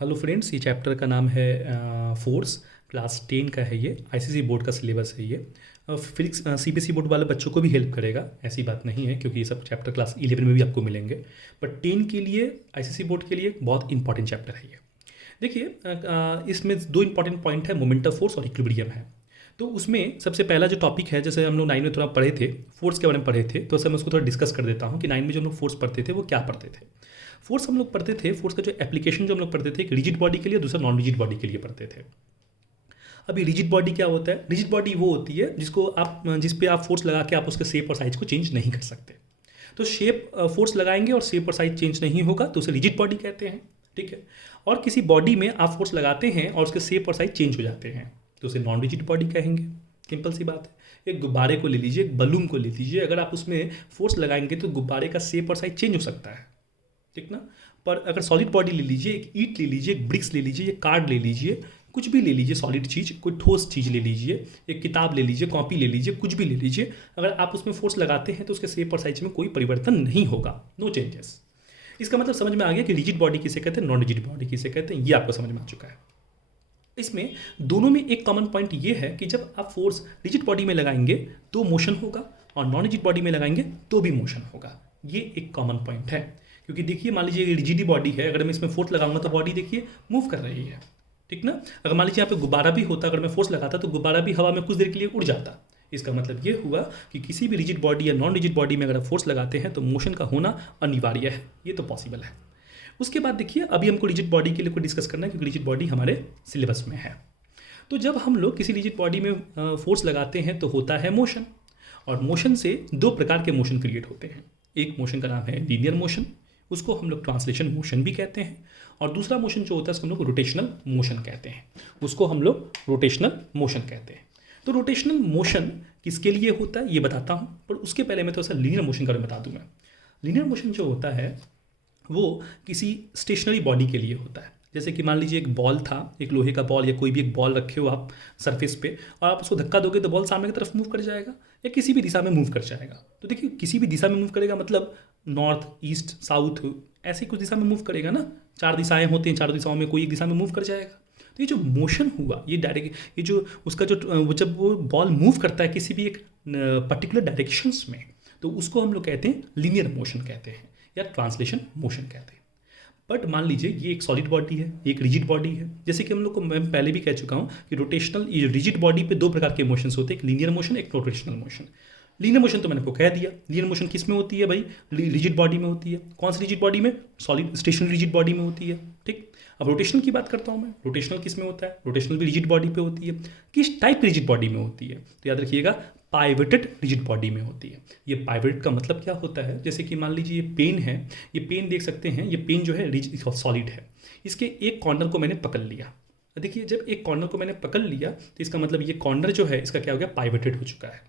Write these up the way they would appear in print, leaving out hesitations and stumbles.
Hello friends, ये chapter का नाम है फोर्स। क्लास 10 का है ये। आईसीएसई बोर्ड का सिलेबस है ये। फिजिक्स सीबीएसई बोर्ड वाले बच्चों को भी हेल्प करेगा, ऐसी बात नहीं है, क्योंकि ये सब चैप्टर क्लास 11 में भी आपको मिलेंगे। बट 10 के लिए, आईसीएसई बोर्ड के लिए बहुत इंपॉर्टेंट चैप्टर है ये। देखिए, इसमें दो इंपॉर्टेंट पॉइंट है, मोमेंट ऑफ फोर्स और इक्विलिब्रियम है। तो उसमें सबसे पहला जो टॉपिक है, जैसे हम लोग 9 में थोड़ा पढ़े थे, फोर्स के बारे में पढ़े थे, तो ऐसे मैं उसको थोड़ा डिस्कस कर देता हूँ कि 9 में जो हम लोग फोर्स पढ़ते थे वो क्या पढ़ते थे। फोर्स हम लोग पढ़ते थे, फोर्स का जो एप्लीकेशन जो हम लोग पढ़ते थे, एक रिजिड बॉडी के लिए, दूसरा नॉन रिजिड बॉडी के लिए पढ़ते थे। अभी रिजिड बॉडी क्या होता है? रिजिड बॉडी वो होती है जिस पे आप फोर्स लगा के आप उसके शेप और साइज को चेंज नहीं कर सकते। तो शेप फोर्स लगाएंगे और शेप और साइज चेंज नहीं होगा तो उसे रिजिड बॉडी कहते हैं, ठीक है। और किसी बॉडी में आप फोर्स लगाते हैं और उसके शेप और साइज चेंज हो जाते हैं तो उसे नॉन रिजिड बॉडी कहेंगे। सिंपल सी बात है। एक गुब्बारे को ले लीजिए, एक बलून को ले लीजिए, अगर आप उसमें फोर्स लगाएंगे तो गुब्बारे का शेप और साइज चेंज हो सकता है, ठीक ना। पर अगर सॉलिड बॉडी ले लीजिए, एक ईंट ले लीजिए, एक ब्रिक्स ले लीजिए, एक कार्ड ले लीजिए, कुछ भी ले लीजिए, सॉलिड चीज़, कोई ठोस चीज़ ले लीजिए, एक किताब ले लीजिए, कॉपी ले लीजिए, कुछ भी ले लीजिए, अगर आप उसमें फोर्स लगाते हैं तो उसके शेप और साइज में कोई परिवर्तन नहीं होगा, नो चेंजेस। इसका मतलब समझ में आ गया कि रिजिड बॉडी किसे कहते हैं, नॉन रिजिड बॉडी किसे कहते हैं, ये आपको समझ में आ चुका है। इसमें दोनों में एक कॉमन पॉइंट ये है कि जब आप फोर्स रिजिड बॉडी में लगाएंगे तो मोशन होगा और नॉन रिजिड बॉडी में लगाएंगे तो भी मोशन होगा। ये एक कॉमन पॉइंट है, क्योंकि देखिए मान लीजिए रिजिड बॉडी है, अगर मैं इसमें फोर्स लगाऊंगा तो बॉडी देखिए मूव कर रही है, ठीक ना। अगर मान लीजिए यहाँ पे गुब्बारा भी होता, अगर मैं फोर्स लगाता तो गुब्बारा भी हवा में कुछ देर के लिए उड़ जाता। इसका मतलब ये हुआ कि किसी भी रिजिड बॉडी या नॉन रिजिड बॉडी में अगर आप फोर्स लगाते हैं तो मोशन का होना अनिवार्य है, ये तो पॉसिबल है। उसके बाद देखिए, अभी हमको रिजिड बॉडी के लिए कोई डिस्कस करना है, क्योंकि रिजिड बॉडी हमारे सिलेबस में है। तो जब हम लोग किसी रिजिड बॉडी में फोर्स लगाते हैं तो होता है मोशन, और मोशन से दो प्रकार के मोशन क्रिएट होते हैं। एक मोशन का नाम है लीनियर मोशन, उसको हम लोग ट्रांसलेशन मोशन भी कहते हैं, और दूसरा मोशन जो होता है उसको हम लोग रोटेशनल मोशन कहते हैं, उसको हम लोग रोटेशनल मोशन कहते हैं। तो रोटेशनल मोशन किसके लिए होता है ये बताता हूँ, पर उसके पहले मैं थोड़ा सा लीनियर मोशन का बता दूँ। मैं लीनियर मोशन जो होता है वो किसी स्टेशनरी बॉडी के लिए होता है। जैसे कि मान लीजिए एक बॉल था, एक लोहे का बॉल या कोई भी एक बॉल रखे हो आप सरफेस पे, और आप उसको धक्का दोगे तो बॉल सामने की तरफ मूव कर जाएगा या किसी भी दिशा में मूव कर जाएगा। तो देखिए, किसी भी दिशा में मूव करेगा मतलब नॉर्थ, ईस्ट, साउथ, ऐसी कुछ दिशा में मूव करेगा ना। 4 दिशाएं होती हैं, 4 दिशाओं में कोई एक दिशा में मूव कर जाएगा। तो ये जो मोशन हुआ, ये डायरेक्ट, ये जो उसका जो जब वो बॉल मूव करता है किसी भी एक पर्टिकुलर डायरेक्शंस में, तो उसको हम लोग कहते हैं लीनियर मोशन कहते हैं या ट्रांसलेशन मोशन कहते हैं। बट मान लीजिए ये एक सॉलिड बॉडी है, एक रिजिड बॉडी है। जैसे कि हम लोग को मैं पहले भी कह चुका हूँ कि रोटेशनल, ये रिजिड बॉडी पे दो प्रकार के मोशंस होते हैं, एक लीनियर मोशन, एक रोटेशनल मोशन। लीनियर मोशन तो मैंने आपको कह दिया, लीनियर मोशन किस में होती है भाई, रिजिड बॉडी में होती है। कौन सी रिजिड बॉडी में? सॉलिड स्टेशनरी रिजिड बॉडी में होती है, ठीक। अब रोटेशनल की बात करता हूँ मैं, रोटेशनल किस में होता है? रोटेशनल भी रिजिड बॉडी पे होती है। किस टाइप की रिजिड बॉडी में होती है? तो याद रखिएगा, पाइवटेड रिजिड बॉडी में होती है। ये पाइवट का मतलब क्या होता है? जैसे कि मान लीजिए ये पेन है, ये पेन देख सकते हैं, ये पेन जो है सॉलिड है, इसके एक कॉर्नर को मैंने पकड़ लिया। देखिए, जब एक कॉर्नर को मैंने पकड़ लिया तो इसका मतलब ये कॉर्नर जो है इसका क्या हो गया, पाइवटेड हो चुका है।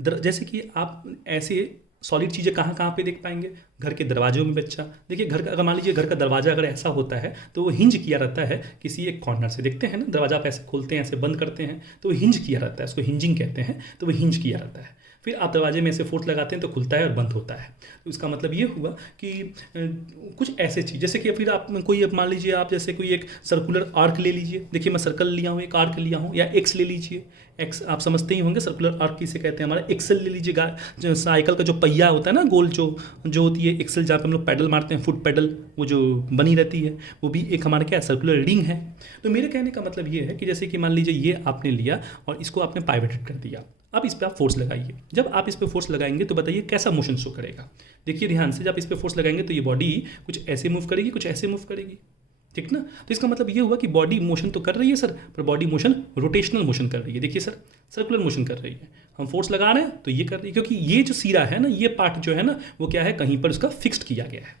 जैसे कि आप ऐसे सॉलिड चीज़ें कहाँ कहाँ पे देख पाएंगे? घर के दरवाजों में बच्चा, देखिए घर का, अगर मान लीजिए घर का दरवाजा अगर ऐसा होता है तो वो हिंज किया रहता है किसी एक कॉर्नर से। देखते हैं ना, दरवाजा आप ऐसे खोलते हैं, ऐसे बंद करते हैं तो वो हिंज किया रहता है, उसको हिंजिंग कहते हैं। तो वो हिंज किया रहता है, फिर आप दरवाजे में ऐसे फोर्स लगाते हैं तो खुलता है और बंद होता है। तो इसका मतलब ये हुआ कि कुछ ऐसे चीज़, जैसे कि फिर आप कोई, मान लीजिए आप जैसे कोई एक सर्कुलर आर्क ले लीजिए। देखिए मैं सर्कल लिया हूँ, एक आर्क लिया हूँ, या एक्स ले लीजिए। एक्स आप समझते ही होंगे, सर्कुलर आर्क किसे कहते हैं। हमारा एक्सल ले लीजिए, जो साइकिल का जो पहिया होता है ना, गोल जो होती है एक्सल, जहाँ पे हम लोग पैडल मारते हैं, फुट पैडल, वो जो बनी रहती है, वो भी एक हमारा क्या सर्कुलर रिंग है। तो मेरे कहने का मतलब ये है कि जैसे कि मान लीजिए ये आपने लिया और इसको आपने पाइवटेड कर दिया। अब इस पर आप फोर्स लगाइए। जब आप इस पर फोर्स लगाएंगे तो बताइए कैसा मोशन शो करेगा। देखिए ध्यान से, जब इस पर फोर्स लगाएंगे तो ये बॉडी कुछ ऐसे मूव करेगी, कुछ ऐसे मूव करेगी, ठीक ना। तो इसका मतलब ये हुआ कि बॉडी मोशन तो कर रही है सर, पर बॉडी मोशन रोटेशनल मोशन कर रही है। देखिए सर, सर्कुलर मोशन कर रही है। हम फोर्स लगा रहे हैं तो ये कर रही है, क्योंकि ये जो सिरा है ना, ये पार्ट जो है ना, वो क्या है, कहीं पर उसका फिक्स्ड किया गया है।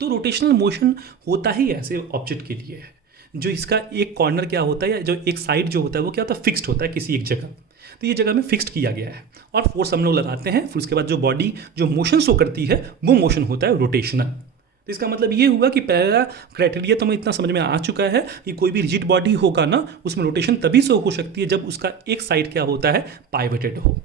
तो रोटेशनल मोशन होता ही ऐसे ऑब्जेक्ट के लिए है, जो इसका एक कॉर्नर क्या होता है, या जो एक साइड जो होता है वो क्या होता है, फिक्स्ड होता है किसी एक जगह। तो ये जगह में फिक्स्ड किया गया है और फोर्स हम लोग लगाते हैं, फिर उसके बाद जो बॉडी जो मोशन शो करती है वो मोशन होता है रोटेशनल। तो इसका मतलब ये हुआ कि पहला क्राइटेरिया तो हमें इतना समझ में आ चुका है कि कोई भी रिजिड बॉडी होगा ना, उसमें रोटेशन तभी से हो सकती है जब उसका एक साइड क्या होता है, पाइवटेड हो।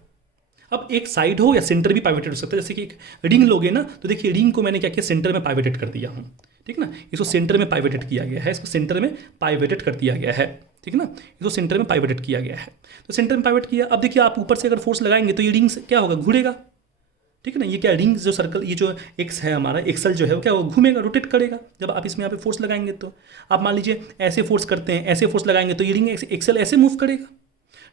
अब एक साइड हो या सेंटर भी पाइवेटेड हो सकता है। जैसे कि एक रिंग लोगे ना, तो देखिए रिंग को मैंने क्या किया, सेंटर में पाइवेटेड कर दिया हूँ, ठीक ना। इसको सेंटर में पाइवेटेड किया गया है, इसको सेंटर में पाइवेटेड कर दिया गया है, ठीक ना। इसको सेंटर में पाइवेटेड किया गया है, तो सेंटर में पाइवेट किया। अब देखिए आप ऊपर से अगर फोर्स लगाएंगे तो ये रिंग क्या होगा, घूरेगा, ठीक है ना। ये क्या रिंग जो सर्कल, ये जो एक्स है हमारा, एक्सल जो है वो क्या होगा, घूमेगा, रोटेट करेगा जब आप इसमें यहाँ पे फोर्स लगाएंगे। तो आप मान लीजिए ऐसे फोर्स करते हैं, ऐसे फोर्स लगाएंगे तो ये रिंग एक्सल ऐसे मूव करेगा।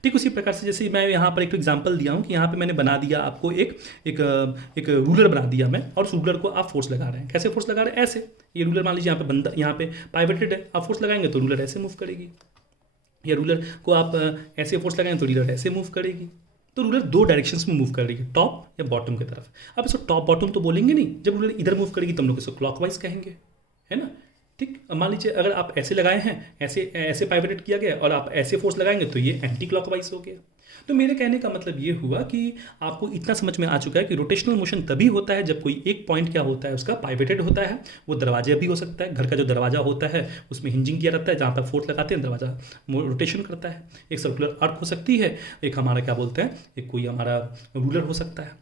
ठीक उसी प्रकार से जैसे मैं यहाँ पर एक एग्जांपल दिया हूँ कि यहाँ पे मैंने बना दिया आपको एक रूलर बना दिया मैं, और उस रूलर को आप फोर्स लगा रहे हैं। कैसे फोर्स लगा रहे हैं, ऐसे। ये रूलर मान लीजिए यहाँ पे बंदा, यहाँ पे पाइवेटेड है, आप फोर्स लगाएंगे तो रूलर ऐसे मूव करेगी, या रूलर को आप ऐसे फोर्स लगाएंगे तो रूलर ऐसे मूव करेगी। तो रूलर दो डायरेक्शंस में मूव करेगी, टॉप या बॉटम की तरफ। अब इसको टॉप बॉटम तो बोलेंगे नहीं, जब रूलर इधर मूव करेगी तो हम लोग इसको क्लॉकवाइज कहेंगे, है ना। ठीक, मान लीजिए अगर आप ऐसे लगाए हैं, ऐसे ऐसे पाइवेटेड किया गया, और आप ऐसे फोर्स लगाएंगे तो ये एंटी क्लॉकवाइज हो गया। तो मेरे कहने का मतलब ये हुआ कि आपको इतना समझ में आ चुका है कि रोटेशनल मोशन तभी होता है जब कोई एक पॉइंट क्या होता है उसका पाइवेटेड होता है। वो दरवाजे भी हो सकता है, घर का जो दरवाजा होता है उसमें हिंजिंग किया रहता है, जहाँ पर फोर्स लगाते हैं दरवाजा रोटेशन करता है। एक सर्कुलर आर्क हो सकती है, एक हमारा क्या बोलते हैं, एक कोई हमारा रूलर हो सकता है।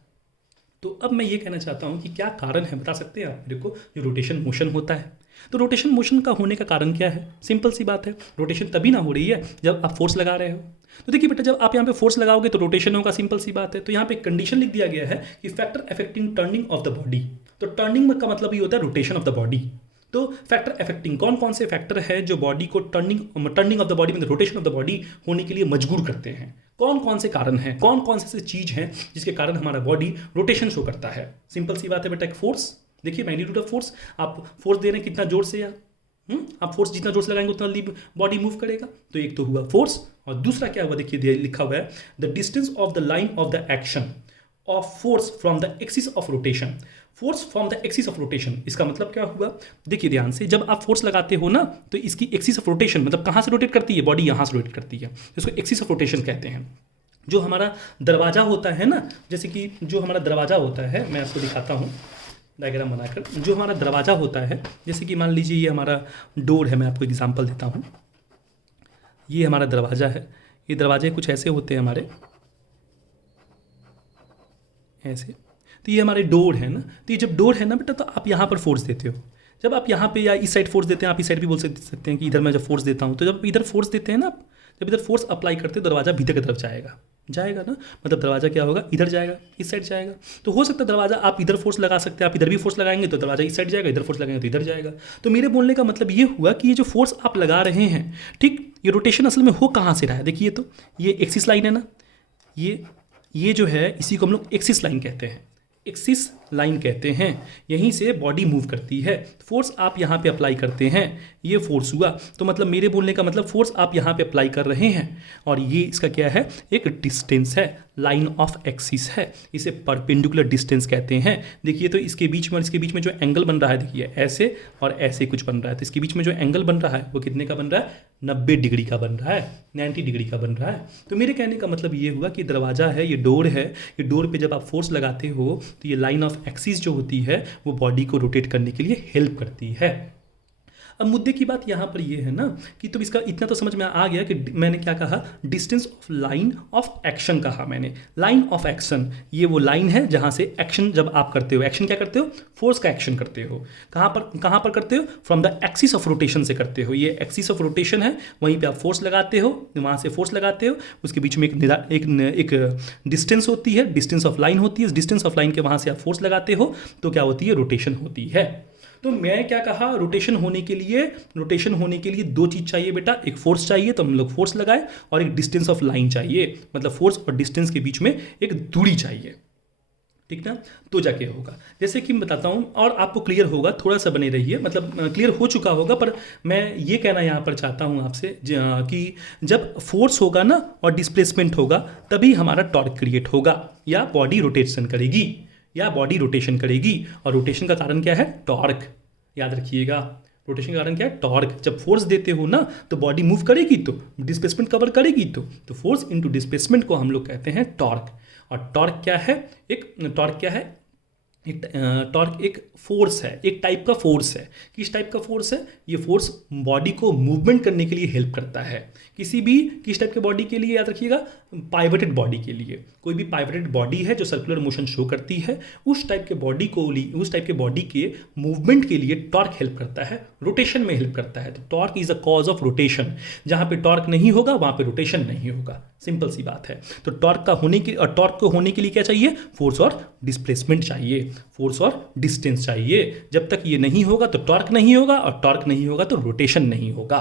तो अब मैं ये कहना चाहता हूँ कि क्या कारण है, बता सकते हैं आप मेरे को, जो रोटेशन मोशन होता है। तो रोटेशन मोशन का होने का कारण क्या है, सिंपल सी बात है, रोटेशन तभी ना हो रही है जब आप फोर्स लगा रहे हो। तो देखिए बेटा, जब आप यहाँ पे फोर्स लगाओगे तो रोटेशन होगा, सिंपल सी बात है। तो यहाँ पे कंडीशन लिख दिया गया है कि factor affecting turning of the body. तो टर्निंग का मतलब ये होता है रोटेशन ऑफ द बॉडी। तो फैक्टर अफेक्टिंग कौन कौन से फैक्टर है जो बॉडी को टर्निंग ऑफ द बॉडी में रोटेशन ऑफ द बॉडी होने के लिए मजबूर करते हैं, कौन कौन से कारण हैं, कौन कौन से चीज हैं जिसके कारण हमारा बॉडी रोटेशन शो करता है। सिंपल सी बात है बेटा, एक फोर्स, देखिए मैग्नीट्यूड ऑफ फोर्स, आप फोर्स दे रहे हैं कितना जोर से, या आप फोर्स जितना जोर से लगाएंगे उतना बॉडी मूव करेगा। तो एक तो हुआ फोर्स, और दूसरा क्या हुआ, देखिए लिखा हुआ है the distance of the line of the action of force from the axis of rotation. Force from the axis of rotation, इसका मतलब क्या हुआ, देखिए ध्यान से, जब आप फोर्स लगाते हो ना तो इसकी एक्सिस ऑफ रोटेशन मतलब कहाँ से रोटेट करती है, बॉडी यहाँ से रोटेट करती है, इसको एक्सिस ऑफ रोटेशन कहते हैं। जो हमारा दरवाजा होता है ना, जैसे कि जो हमारा दरवाजा होता है, मैं आपको दिखाता हूँ डायग्राम बनाकर। जो हमारा दरवाजा होता है, जैसे कि मान लीजिए ये हमारा डोर है, मैं आपको एग्जांपल देता हूँ। ये हमारा दरवाजा है, ये दरवाजे कुछ ऐसे होते हैं हमारे, ऐसे। तो ये हमारे डोर है ना, तो ये जब डोर है ना बेटा, तो आप यहाँ पर फोर्स देते हो। जब आप यहाँ पे या इस साइड फोर्स देते हैं, आप इस साइड भी बोल सकते हैं कि इधर मैं जब फोर्स देता हूँ, तो जब इधर फोर्स देते हैं ना आप, जब इधर फोर्स अप्लाई करते हो दरवाजा भीतर की तरफ जाएगा ना, मतलब दरवाजा क्या होगा, इधर जाएगा, इस साइड जाएगा। तो हो सकता है दरवाजा आप इधर फोर्स लगा सकते हैं, आप इधर भी फोर्स लगाएंगे तो दरवाजा इस साइड जाएगा, इधर फोर्स लगाएंगे तो इधर जाएगा। तो मेरे बोलने का मतलब ये हुआ कि ये जो फोर्स आप लगा रहे हैं, ठीक, ये रोटेशन असल में हो कहाँ से रहा है, देखिए तो ये एक्सिस लाइन है ना, ये जो है इसी को हम लोग एक्सिस लाइन कहते हैं, एक्सिस लाइन कहते हैं। यहीं से बॉडी मूव करती है, फोर्स आप यहाँ पे अप्लाई करते हैं, ये फोर्स हुआ। तो मतलब मेरे बोलने का मतलब फोर्स आप यहाँ पे अप्लाई कर रहे हैं, और ये इसका क्या है, एक डिस्टेंस है, लाइन ऑफ एक्सिस है, इसे परपेंडिकुलर डिस्टेंस कहते हैं। देखिए तो इसके बीच में और इसके बीच में जो एंगल बन रहा है, देखिए ऐसे और ऐसे कुछ बन रहा है, तो इसके बीच में जो एंगल बन रहा है वो कितने का बन रहा है, 90 डिग्री का बन रहा है, 90 डिग्री का बन रहा है। तो मेरे कहने का मतलब ये हुआ कि दरवाजा है, ये डोर है, ये डोर पे जब आप फोर्स लगाते हो तो ये लाइन ऑफ एक्सिस जो होती है वो बॉडी को रोटेट करने के लिए हेल्प करती है। अब मुद्दे की बात यहाँ पर ये है ना कि तो इसका इतना तो समझ में आ गया कि मैंने क्या कहा, distance of line of action कहा मैंने। लाइन ऑफ एक्शन, ये वो लाइन है जहाँ से एक्शन जब आप करते हो, एक्शन क्या करते हो, फोर्स का एक्शन करते हो। कहाँ पर करते हो, from the axis of rotation से करते हो। ये एक्सिस ऑफ रोटेशन है, वहीं पे आप फोर्स लगाते हो, वहाँ से फोर्स लगाते हो, उसके बीच में एक डिस्टेंस होती है, डिस्टेंस ऑफ लाइन होती है। डिस्टेंस ऑफ लाइन के वहाँ से आप फोर्स लगाते हो तो क्या होती है, रोटेशन होती है। तो मैं क्या कहा, रोटेशन होने के लिए दो चीज़ चाहिए बेटा, एक फोर्स चाहिए तो हम लोग फोर्स लगाए, और एक डिस्टेंस ऑफ लाइन चाहिए, मतलब फोर्स और डिस्टेंस के बीच में एक दूरी चाहिए, ठीक ना, तो जाके होगा। जैसे कि मैं बताता हूँ और आपको क्लियर होगा, थोड़ा सा बने रहिए, मतलब क्लियर हो चुका होगा, पर मैं ये कहना यहाँ पर चाहता हूँ आपसे कि जब फोर्स होगा ना और डिस्प्लेसमेंट होगा तभी हमारा टॉर्क क्रिएट होगा, या बॉडी रोटेशन करेगी, और रोटेशन का कारण क्या है, टॉर्क। याद रखिएगा, रोटेशन का कारण क्या है, टॉर्क। जब फोर्स देते हो ना तो बॉडी मूव करेगी, तो डिस्प्लेसमेंट कवर करेगी, तो फोर्स इनटू डिस्प्लेसमेंट को हम लोग कहते हैं टॉर्क। और टॉर्क क्या है, एक टॉर्क एक फोर्स है, एक टाइप का फोर्स है। किस टाइप का फोर्स है? ये फोर्स बॉडी को मूवमेंट करने के लिए हेल्प करता है। किस टाइप के बॉडी के लिए, याद रखिएगा, पाइवटेड बॉडी के लिए। कोई भी पाइवटेड बॉडी है जो सर्कुलर मोशन शो करती है, उस टाइप के बॉडी के मूवमेंट के लिए टॉर्क हेल्प करता है, रोटेशन में हेल्प करता है। तो torque is a cause of rotation. जहाँ पे टॉर्क नहीं होगा वहाँ पे रोटेशन नहीं होगा, सिंपल सी बात है। तो टॉर्क को होने के लिए क्या चाहिए? फोर्स और डिस्प्लेसमेंट चाहिए, फोर्स और डिस्टेंस चाहिए। जब तक ये नहीं होगा तो टॉर्क नहीं होगा, और टॉर्क नहीं होगा तो रोटेशन नहीं होगा,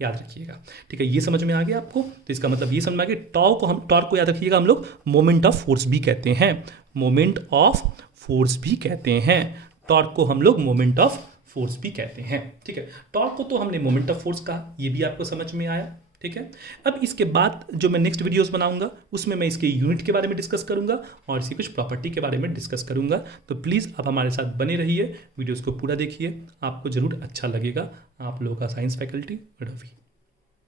याद रखिएगा। ठीक है, ये समझ में आ गया आपको? तो इसका मतलब ये समझ में आ गया। टॉर्क को याद रखिएगा, हम लोग मोमेंट ऑफ फोर्स भी कहते हैं, मोमेंट ऑफ फोर्स भी कहते हैं। टॉर्क को हम लोग मोमेंट ऑफ फोर्स भी कहते हैं। ठीक है, टॉर्क को तो हमने मोमेंट ऑफ फोर्स कहा, ये भी आपको समझ में आया। ठीक है, अब इसके बाद जो मैं नेक्स्ट वीडियोस बनाऊंगा उसमें मैं इसके यूनिट के बारे में डिस्कस करूंगा और इसकी कुछ प्रॉपर्टी के बारे में डिस्कस करूंगा। तो प्लीज़ आप हमारे साथ बने रहिए, वीडियोस को पूरा देखिए, आपको ज़रूर अच्छा लगेगा। आप लोगों का साइंस फैकल्टी रवि।